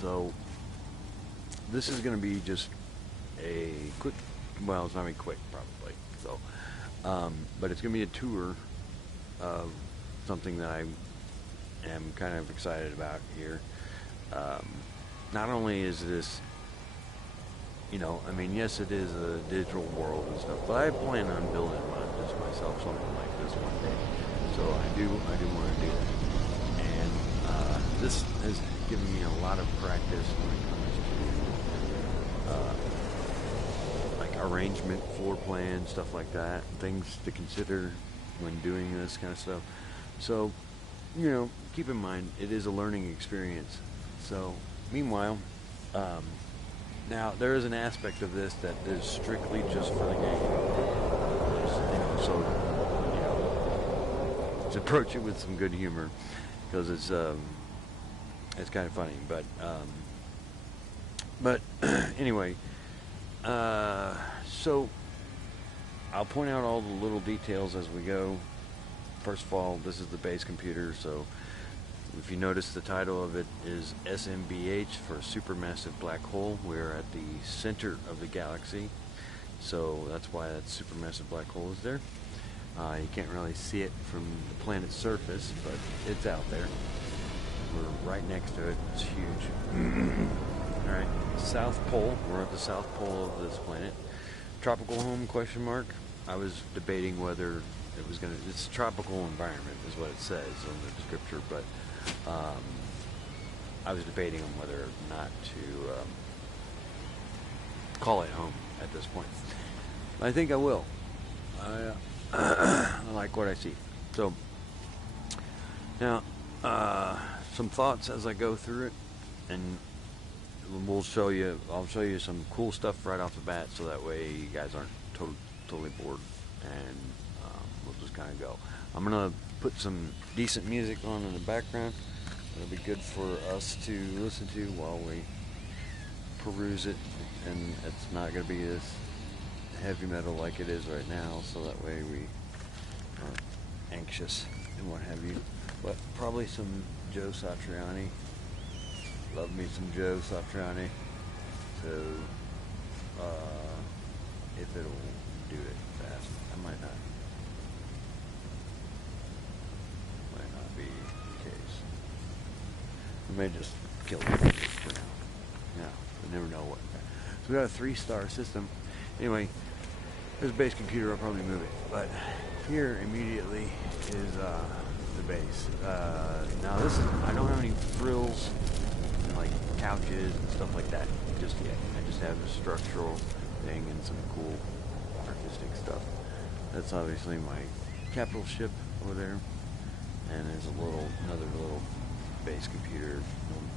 So this is going to be just a quick, well, it's not going to be quick probably, so, but it's going to be a tour of something that I am kind of excited about here. Not only is this, you know, I mean, yes, it is a digital world and stuff, but I plan on building just myself something like this one day. So I do want to do that. And this has given me a lot of practice when it comes to like arrangement, floor plan, stuff like that, things to consider when doing this kind of stuff. So, you know, keep in mind it is a learning experience. So, meanwhile, now there is an aspect of this that is strictly just for the game. You know, so, you know, to approach it with some good humor, because it's kind of funny. But anyway, so I'll point out all the little details as we go. First of all, this is the base computer, so if you notice, the title of it is SMBH for Supermassive Black Hole. We're at the center of the galaxy, so that's why that supermassive black hole is there. You can't really see it from the planet's surface, but it's out there. We're right next to it. It's huge. Alright, South Pole. We're at the South Pole of this planet. Tropical home, question mark. I was debating whether it was it's a tropical environment is what it says on the descriptor, but I was debating on whether or not to call it home at this point. I think I will. I like what I see. So now some thoughts as I go through it, and I'll show you some cool stuff right off the bat, so that way you guys aren't totally bored, and we'll just kind of go. I'm gonna put some decent music on in the background. It'll be good for us to listen to while we peruse it, and it's not gonna be as heavy metal like it is right now, so that way we aren't anxious and what have you. But probably some Joe Satriani. Love me some Joe Satriani. So if it'll do it fast, I might not be the case. We may just kill it for now. Yeah, we never know what. So we got a 3-star system. Anyway, there's a base computer. I'll probably move it, but here immediately is the base. Now this is, I don't have any frills and like couches and stuff like that just yet. I just have a structural thing and some cool artistic stuff. That's obviously my capital ship over there, and there's another little base computer.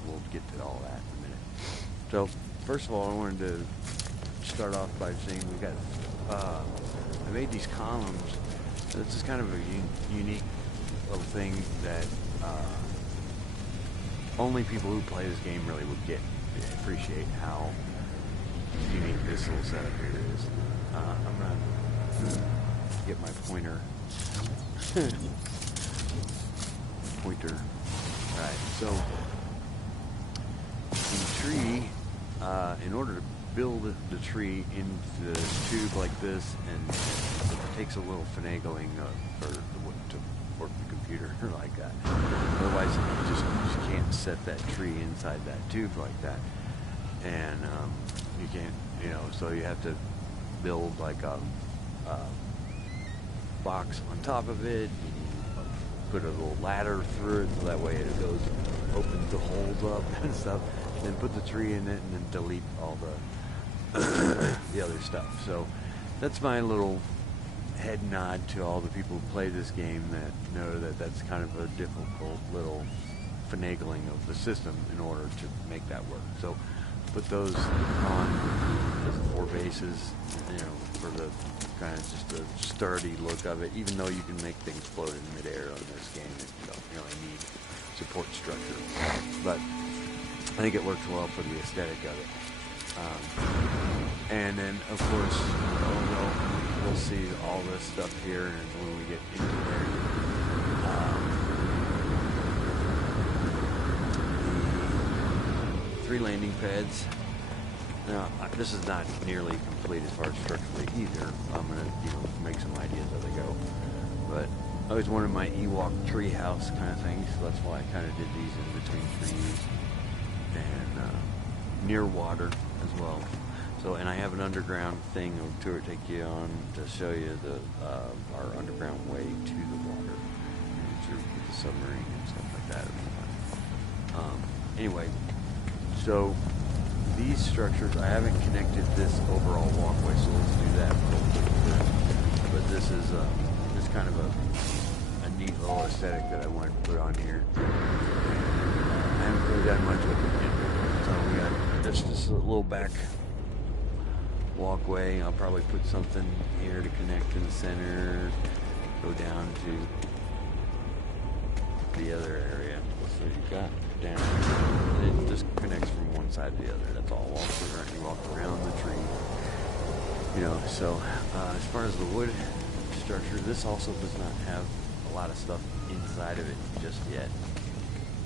We'll get to all that in a minute. So first of all, I wanted to start off by saying we got I made these columns. This is kind of a unique little thing that only people who play this game really would appreciate how unique this little setup here is. I'm gonna get my pointer. Alright, so the tree, in order to build the tree into the tube like this, and it takes a little finagling for to work the computer like that. Otherwise, you can't set that tree inside that tube like that, and you can't, so you have to build like a box on top of it. Put a little ladder through it so that way it goes, opens the holes up and stuff. Then put the tree in it, and then delete all the other stuff. So that's my little head nod to all the people who play this game that know that that's kind of a difficult little finagling of the system in order to make that work. So put those on as 4 bases, for the kind of just the sturdy look of it. Even though you can make things float in midair on this game, you don't really need support structure. But I think it works well for the aesthetic of it. And then, of course, we'll see all this stuff here, and when we get into there, landing pads. Now, this is not nearly complete as far as structurally either. I'm gonna, make some ideas as I go. But I always wanted my Ewok treehouse kind of thing, so that's why I kind of did these in between trees and near water as well. So, and I have an underground thing, a tour take you on to show you our underground way to the water, through the submarine and stuff like that. Anyway, so these structures, I haven't connected this overall walkway, so let's do that real quick. But this is just kind of a neat little aesthetic that I wanted to put on here. I haven't really done much with it. So we got just a little back walkway. I'll probably put something here to connect to the center, go down to the other area. So you've got down, it just connects from one side to the other. That's all. You walk around the tree. So as far as the wood structure, this also does not have a lot of stuff inside of it just yet.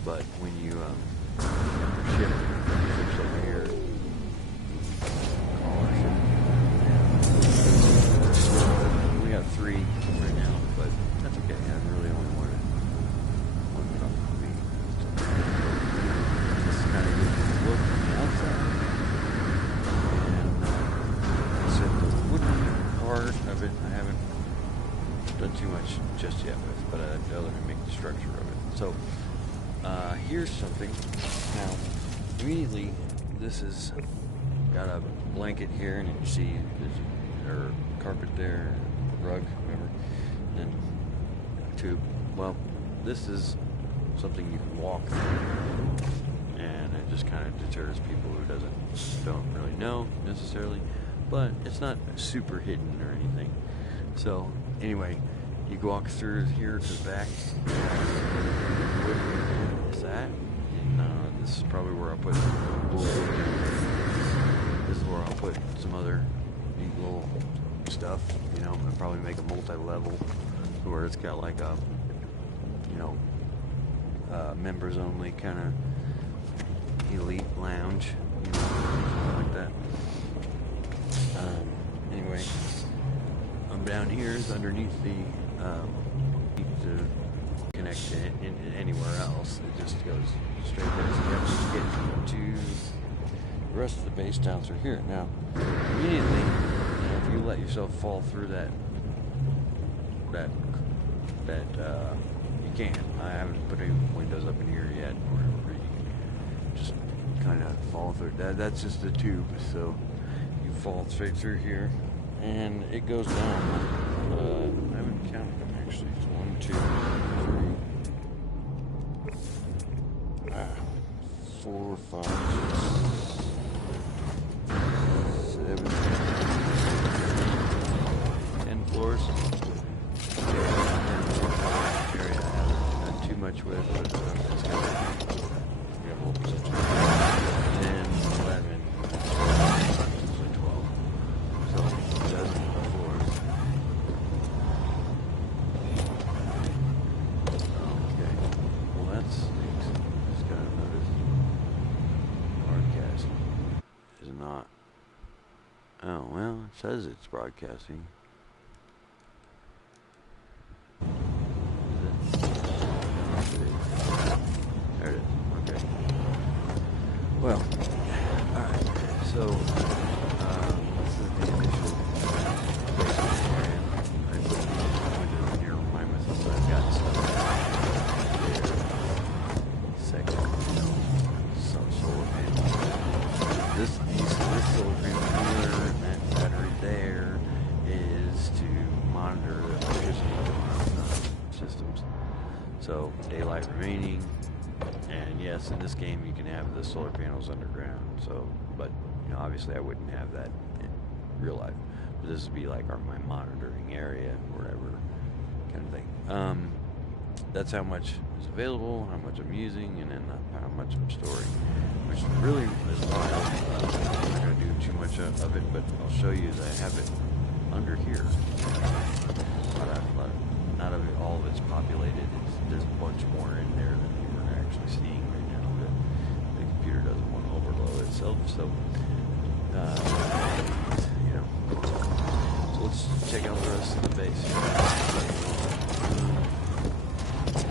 But when you shift over here, we got 3 right now, but that's okay. I really only wanted one probably. This kind of gives you a look on the outside. And so the wooden part of it, I haven't done too much just yet with, but other than make the structure of it. So here's something. Now, immediately, this is got a blanket here, and you see there's a carpet there, rug, whatever, and a tube. Well, this is something you can walk through, and it just kind of deters people who don't really know necessarily, but it's not super hidden or anything. So anyway, you walk through here to the back. What is that? And this is probably where I'll put. This is where I'll put some other neat little stuff, and probably make a multi-level where it's got like a, members only kind of elite lounge, something like that. Anyway, I'm down here is underneath the, to connect to anywhere else. It just goes straight there. So you have to get to the rest of the base towns are here. Now, immediately, if you let yourself fall through that you can. I haven't put any windows up in here yet, where you can just kind of fall through. That's just the tube, so you fall straight through here, and it goes down. I haven't counted them actually. It's 1, 2, 3, 4, 5, 6, 7, 10 floors. Area I haven't done too much with, but it's kind of, we have a little perception. 10, 11, 12. So, 7 floors. Okay. Well, that's just gotta notice. Broadcast is not. Oh, well, it says it's broadcasting. There it is. Okay. Well, alright. So, this is the initial basement area. I put the windows here to remind myself that I've got stuff there. Second, some solar panels. This solar panel here and that battery there is to monitor the electricity systems. So, daylight remaining, and yes, in this game you can have the solar panels underground, so, but, obviously I wouldn't have that in real life, but this would be like my monitoring area, wherever, kind of thing. That's how much is available, how much I'm using, and then how much I'm storing, which really is a lot. I'm not going to do too much of it, but I'll show you that I have it under here. Not all of it's populated. There's a bunch more in there than we're actually seeing right now. The computer doesn't want to overload. itself. So, you know, so let's check out the rest of the base.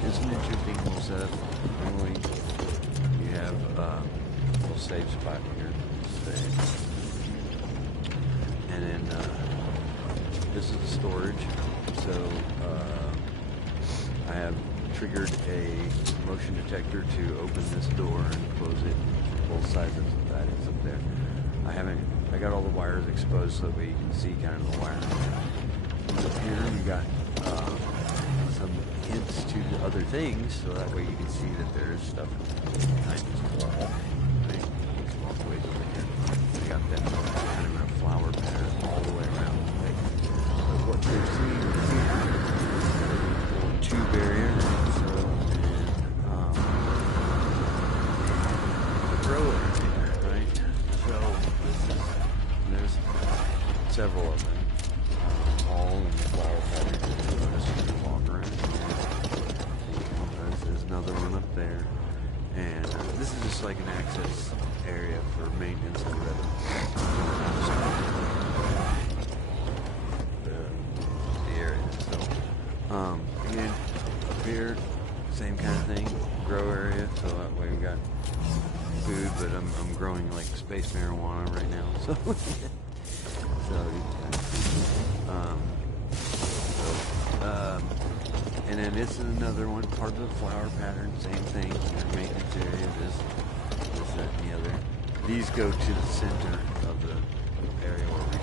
It's an interesting little setup. Normally, you have a little save spot here. Save. And then this is the storage. So I have triggered a motion detector to open this door and close it. Both sides of that is up there. I got all the wires exposed so that way you can see kind of the wiring. Up here we got some hints to other things, so that way you can see that there is stuff behind this wall. Right? It's all the way over here. We got that kind of a flower pattern all the way around. Right? So what you're seeing is a little tube area. So, and the grow area, right? So there's several of them. All in the flower pattern. Notice you can walk around here. There's another one up there. And this is just like an access area for maintenance and revenue. The area. So, again, up here, same kind of thing. Grow area. So that way we got food, but I'm growing like space marijuana right now. So, and then this is another one, part of the flower pattern, same thing. Your maintenance area, this, that, and the other. These go to the center of the area where we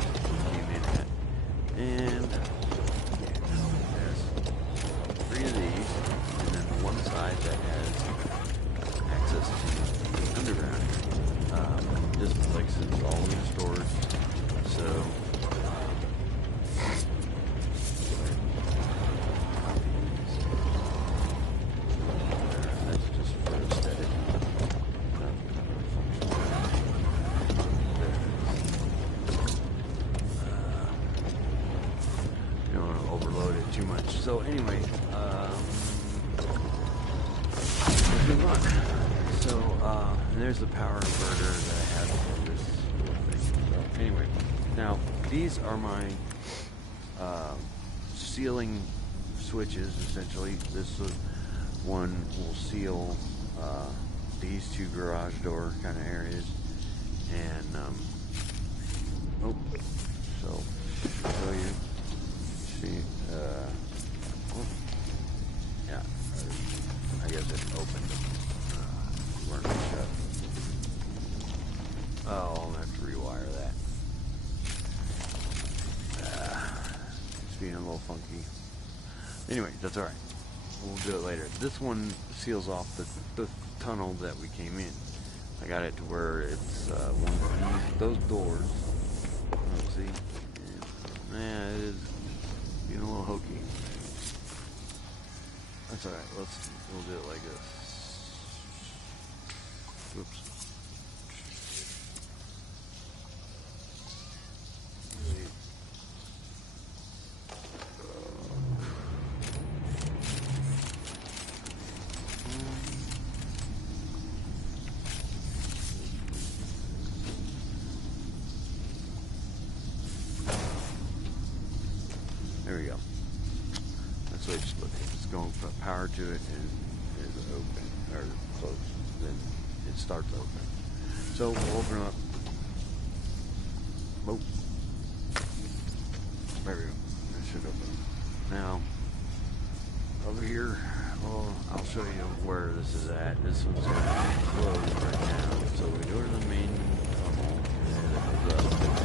came in at. And there's 3 of these, and then the one side that has access to the underground. This place is all in storage, so that's just for aesthetic. You don't want to overload it too much. So anyway, let's move on. So, and there's the power inverter that I have for this little thing. So, anyway, now these are my sealing switches, essentially. This one will seal these 2 garage door kind of areas. And, so, show you. See, yeah, I guess it opened. Weren't shut. Oh, I'll have to rewire that. It's being a little funky. Anyway, that's alright. We'll do it later. This one seals off the tunnel that we came in. I got it to where it's one of those doors. Let's see. Yeah, it is being a little hokey. That's alright. We'll do it like this. Oops. There we go. That's what it's looking. It's going from power to it and it's open or closed. Then it starts open. So we'll open up. Oh. There we go. It should open. Now, over here, well, I'll show you where this is at. This one's going to be closed right now. So we go to the main tunnel and it goes up.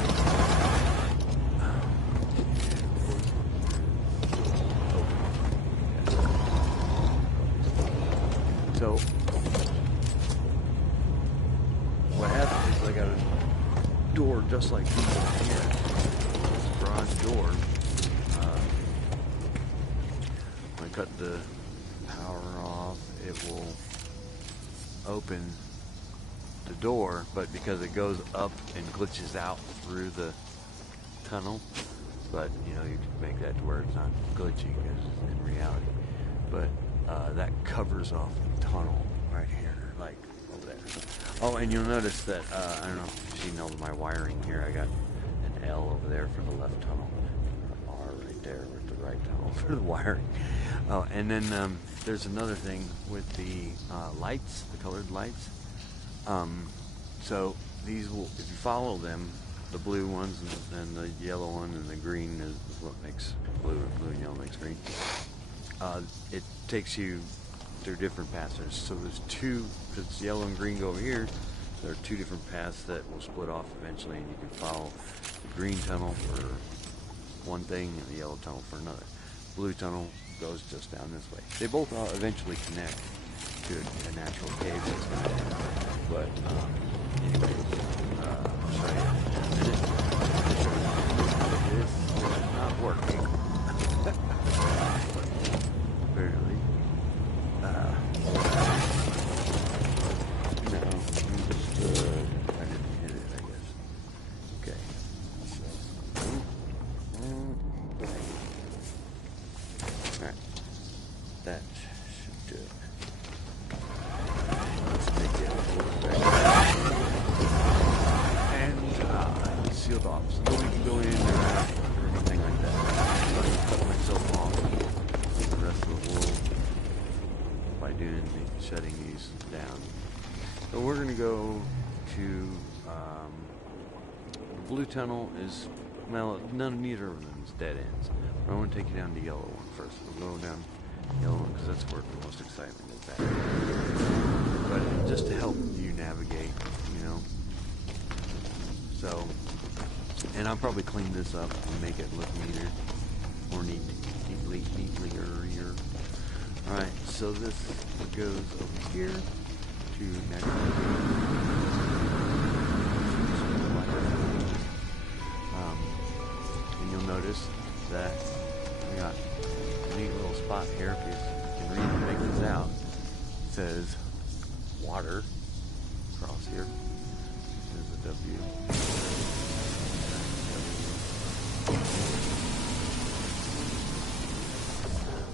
So, what happens is I got a door just like this one here. This garage door. When I cut the power off, it will open the door, but because it goes up and glitches out through the tunnel, but you know, you can make that to where it's not glitchy in reality. But that covers off the tunnel right here, like over there. So, oh, and you'll notice that, I don't know if you've seen all of my wiring here. I got an L over there for the left tunnel, an R right there with the right tunnel for the wiring. Oh, and then there's another thing with the lights, the colored lights. So these will, if you follow them, the blue ones and the yellow one and the green is what makes blue and yellow makes green. It takes you through different paths. So there's two, because yellow and green go over here, there are two different paths that will split off eventually, and you can follow the green tunnel for one thing and the yellow tunnel for another. Blue tunnel goes just down this way. They both eventually connect to a natural cave system. But anyway, I'll show you in a minute. This is not working. Apparently. No, I didn't hit it, I guess. Okay. Alright. That should do it. Let's take it and sealed off. So then we can go in or anything like that. So I'm going to cut myself off from the rest of the world by shutting these down. So we're going to go to the blue tunnel is, well, neither of them is dead ends. But I want to take you down the yellow one first. We'll go down the yellow one because that's where the most excitement is at. But just to help you navigate, you know. So, and I'll probably clean this up and make it look neater, more neatly. Alright, so this goes over here to natural and you'll notice that we got a neat little spot here, because you can read and make this out. It says water across here. There's a W.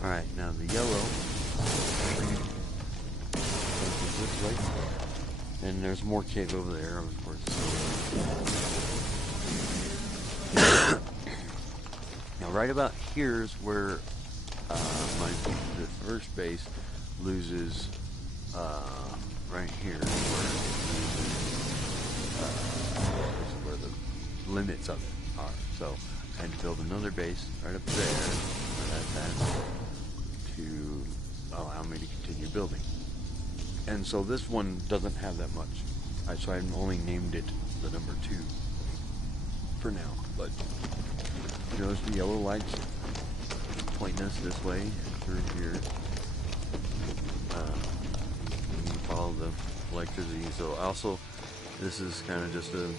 Alright, now the yellow goes this way. And there's more cave over there, of course. Now right about here is where the first base loses right here, where the limits of it are. So I had to build another base right up there where that's at to allow me to continue building. And so this one doesn't have that much. So I only named it the number 2 for now. But you notice the yellow lights pointing us this way through here. You can follow the electricity. So also, this is kind of just a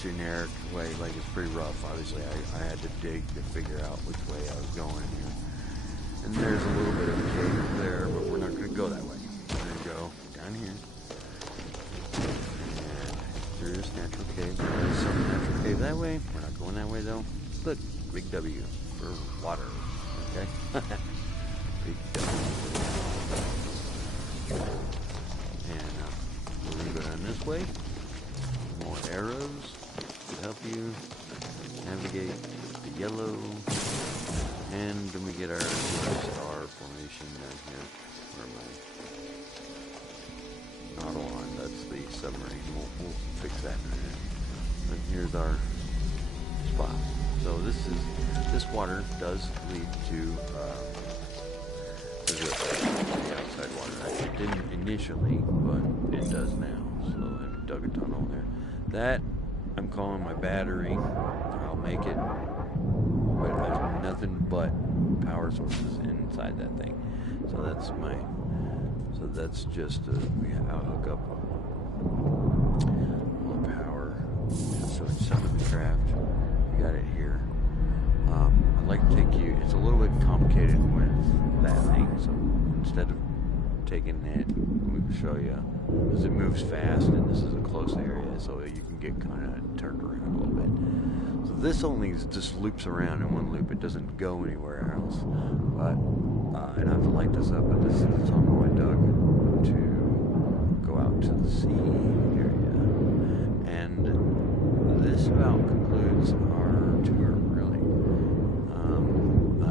generic way, like it's pretty rough. Obviously, I had to dig to figure out which way I was going here. And there's a little bit of a cave there, but we're not going to go that way. We're going to go down here. And through this natural cave. There's some natural cave that way. We're not going that way though. Look, big W for water. Okay? Big W. And we're going to go down this way. More arrows to help you navigate the yellow. And then we get our star formation down here. Where am I? Not on, that's the submarine. We'll fix that in a minute. But here's our spot. So this water does lead to the outside water. It didn't initially, but it does now. So I dug a tunnel there. That I'm calling my battery. I'll make it. But there's nothing but power sources inside that thing. So that's just I'll hook up a power. So it's some of the craft. You got it here. I'd like to take you. It's a little bit complicated with that thing. So instead of taking it, we can show you, because it moves fast and this is a close area, so you can get kind of turned around a little bit. So this only just loops around in one loop. It doesn't go anywhere else. But and I have to light this up, but this is the tunnel I dug. to go out to the sea area. And this about concludes our tour, really.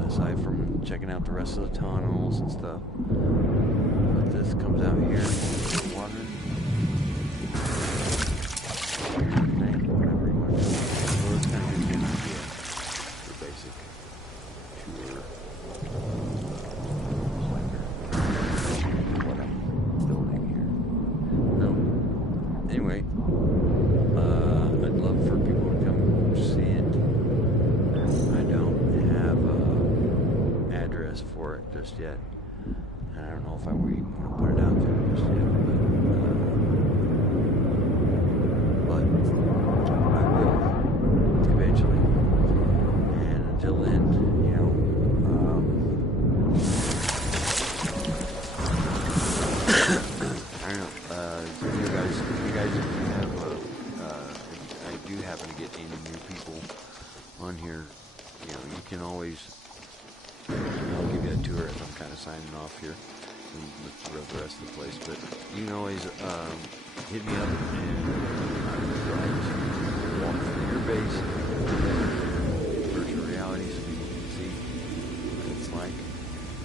Aside from checking out the rest of the tunnels and stuff. But this comes out here, water. Whatever you want to do. So it's kind of gives you an idea. The basic tour. What I'm building here. So, anyway, I'd love for people to come see it. I don't have an address for it just yet. And I don't know if I even want to put it out there just yet. But I will eventually. And until then, you know, I don't know. You guys, if you have, I do happen to get any new people on here, you know, you can always, I'll give you a tour as I'm kind of signing off here with the rest of the place, but you can always hit me up and I'm glad to walk through your base, virtual reality, so people can see what it's like,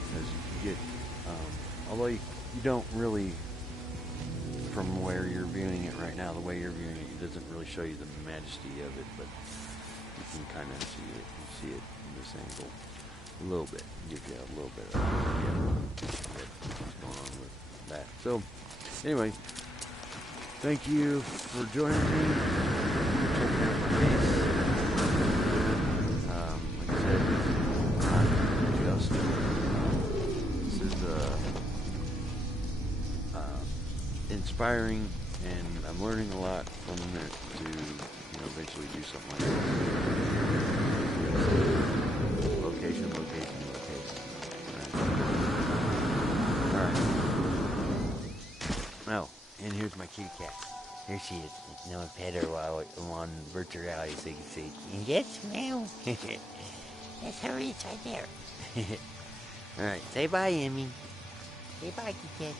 because you get, although you don't really, from where you're viewing it right now, the way you're viewing it, it doesn't really show you the majesty of it, but you can kind of see it from this angle a little bit, give you a little bit of what's going on with that. So, anyway, thank you for joining me, for checking out my base. Like I said, it's not just, this is inspiring, and I'm learning a lot from it to, you know, eventually do something like this. Location. Alright. Oh, and here's my kitty cat. Here she is. Now I pet her while I'm on virtual reality so you can see. Yes, meow. That's her is right there. Alright, say bye, Emmy. Say bye, kitty cat.